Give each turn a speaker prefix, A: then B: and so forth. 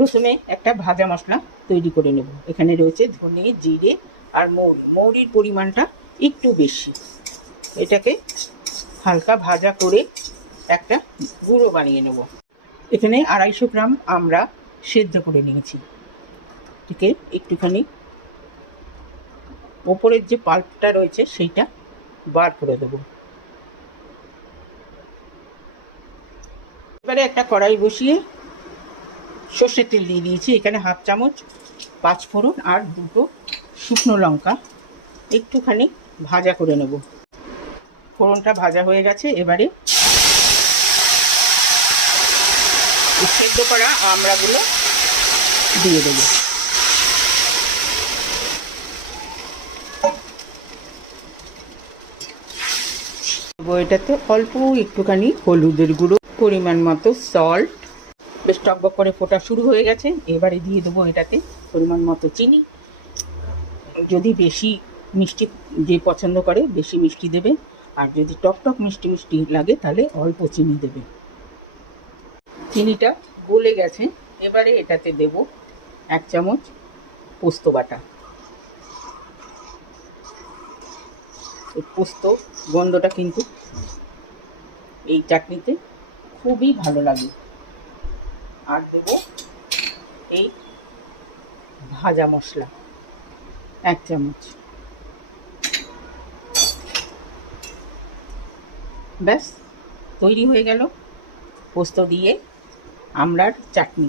A: প্রথমে একটা ভাজা মশলা তৈরি করে নেব। এখানে রয়েছে ধনে, জিরে আর মৌরি। মৌরির পরিমাণটা একটু বেশি। এটাকে হালকা ভাজা করে একটা গুঁড়ো বানিয়ে নেব। এখানে আড়াইশো গ্রাম আমরা সেদ্ধ করে নিয়েছি। এটিকে একটুখানি ওপরের যে পাল্পটা রয়েছে সেইটা বার করে দেবো। এবারে একটা কড়াই বসিয়ে সর্ষের তেল দিয়ে দিয়েছি, এখানে হাফ চামচ পাঁচ ফোড়ন আর দুটো শুকনো লঙ্কা। একটুখানি ভাজা করে নেব। ফোড়নটা ভাজা হয়ে গেছে, এবারে সেদ্ধ করা আমড়াগুলো দিয়ে দেবো। এটাতে অল্প একটুখানি হলুদের গুঁড়ো, পরিমাণ মতো সল্ট বেশ টকবক করে ফোটা শুরু হয়ে গেছে। এবারে দিয়ে দেবো এটাতে পরিমাণ মতো চিনি। যদি বেশি মিষ্টি যে পছন্দ করে, বেশি মিষ্টি দেবে। আর যদি টক টক মিষ্টি মিষ্টি লাগে, তাহলে অল্প চিনি দেবে। চিনিটা গলে গেছে। এবারে এটাতে দেব এক চামচ পোস্ত বাটা। পোস্ত গন্ধটা কিন্তু এই চাটনিতে খুবই ভালো লাগে। আর দেব এই ভাজা মশলা, এক চামচ। ব্যাস, তৈরি হয়ে গেল পোস্ত দিয়ে আমরার চাটনি।